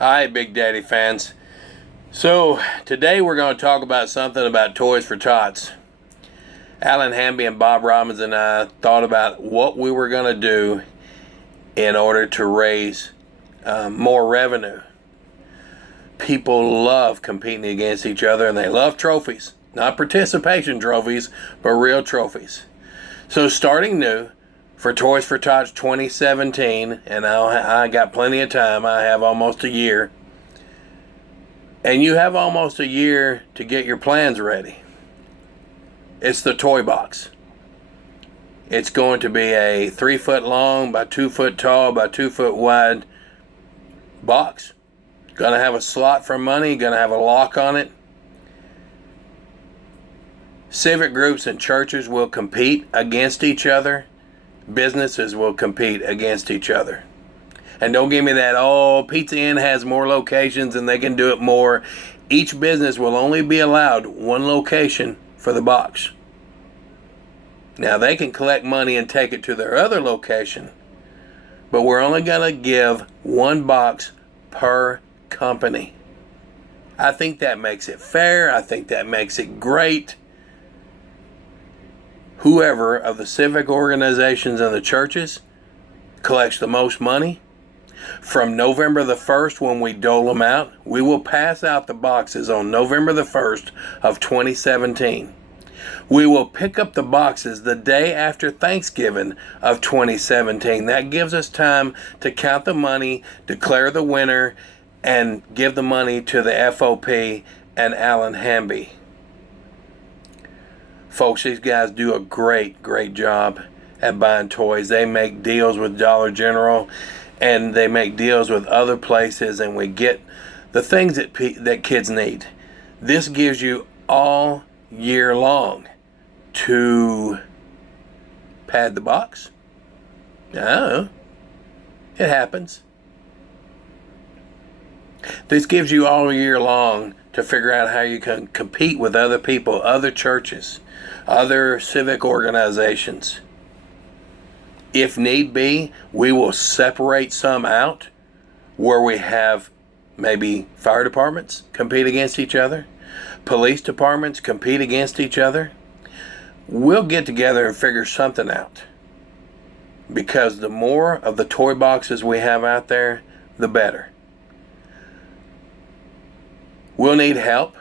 Hi, Big Daddy fans. So, today we're going to talk about something about Toys for Tots. Alan Hamby and Bob Robbins and I thought about what we were going to do in order to raise more revenue. People love competing against each other and they love trophies. Not participation trophies, but real trophies. So, starting new for Toys for Tots 2017, and I got plenty of time. I have almost a year. And you have almost a year to get your plans ready. It's the toy box. It's going to be a 3 foot long by 2 foot tall by 2 foot wide box. Going to have a slot for money, going to have a lock on it. Civic groups and churches will compete against each other. Businesses will compete against each other. And don't give me that, Pizza Inn has more locations and they can do it more. Each business will only be allowed one location for the box. Now they can collect money and take it to their other location, but we're only going to give one box per company. I think that makes it fair. I think that makes it great. Whoever of the civic organizations and the churches collects the most money, from November the 1st when we dole them out, we will pass out the boxes on November the 1st of 2017. We will pick up the boxes the day after Thanksgiving of 2017. That gives us time to count the money, declare the winner, and give the money to the FOP and Alan Hamby. Folks, these guys do a great job at buying toys. They make deals with Dollar General and they make deals with other places, and we get the things that kids need. This gives you all year long to pad the box. No, it happens. This gives you all year long to figure out how you can compete with other people, other churches, other civic organizations. If need be, we will separate some out where we have maybe fire departments compete against each other, police departments compete against each other. We'll get together and figure something out, because the more of the toy boxes we have out there, the better. We'll need help.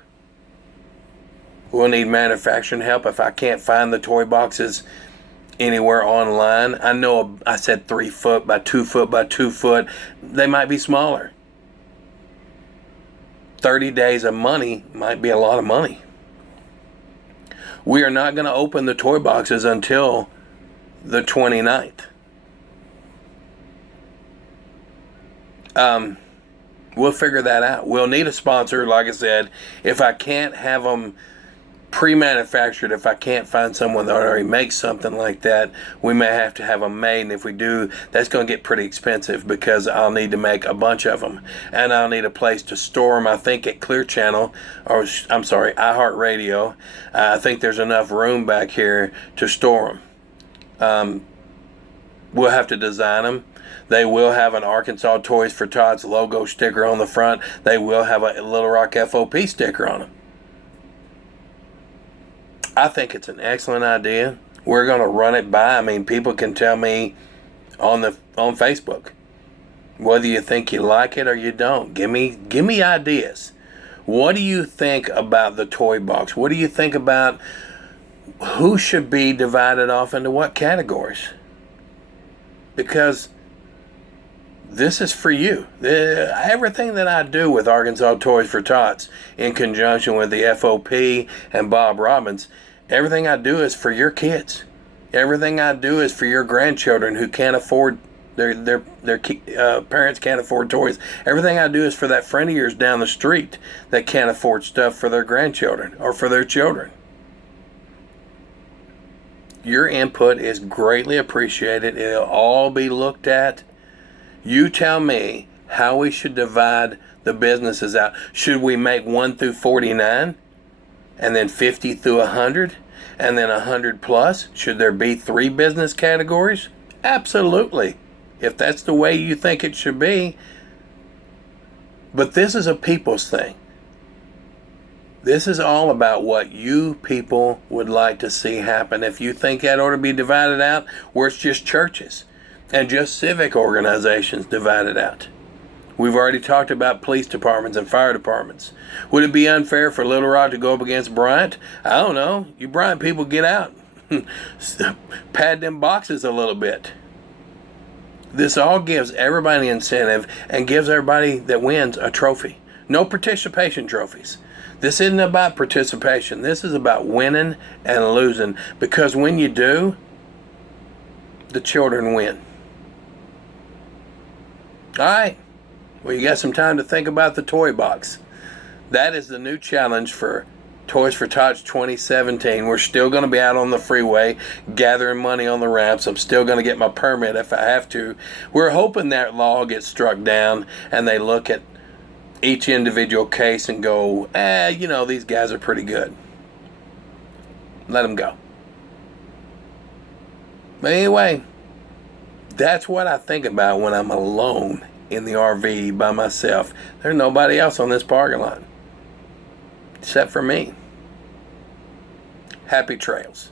We'll need manufacturing help if I can't find the toy boxes anywhere online. I know I said 3 foot by 2 foot by 2 foot. They might be smaller. 30 days of money might be a lot of money. We are not going to open the toy boxes until the 29th. We'll figure that out. We'll need a sponsor, like I said. If I can't have them pre-manufactured, if I can't find someone that already makes something like that, we may have to have them made. And if we do, that's going to get pretty expensive, because I'll need to make a bunch of them. And I'll need a place to store them, I think, at Clear Channel, or iHeartRadio. I think there's enough room back here to store them. We'll have to design them. They will have an Arkansas Toys for Tots logo sticker on the front. They will have a Little Rock FOP sticker on them. I think it's an excellent idea. We're going to run it by. People can tell me on Facebook whether you think you like it or you don't. Give me ideas. What do you think about the toy box? What do you think about who should be divided off into what categories? Because this is for you. Everything that I do with Arkansas Toys for Tots, in conjunction with the FOP and Bob Robbins, everything I do is for your kids. Everything I do is for your grandchildren who can't afford, their parents can't afford toys. Everything I do is for that friend of yours down the street that can't afford stuff for their grandchildren or for their children. Your input is greatly appreciated. It'll all be looked at. You tell me how we should divide the businesses out. Should we make 1 through 49 and then 50 through 100 and then 100 plus? Should there be 3 business categories? Absolutely. If that's the way you think it should be, But this is a people's thing. This is all about what you people would like to see happen. If you think that ought to be divided out, where it's just churches and just civic organizations divided out. We've already talked about police departments and fire departments. Would it be unfair for Little Rock to go up against Bryant? I don't know. You Bryant people, get out. Pad them boxes a little bit. This all gives everybody incentive and gives everybody that wins a trophy. No participation trophies. This isn't about participation. This is about winning and losing. Because when you do, the children win. All right. Well, you got some time to think about the toy box. That is the new challenge for Toys for Tots 2017. We're still going to be out on the freeway gathering money on the ramps. I'm still going to get my permit if I have to. We're hoping that law gets struck down and they look at each individual case and go, these guys are pretty good. Let them go. But anyway, that's what I think about when I'm alone in the RV by myself. There's nobody else on this parking lot except for me. Happy trails.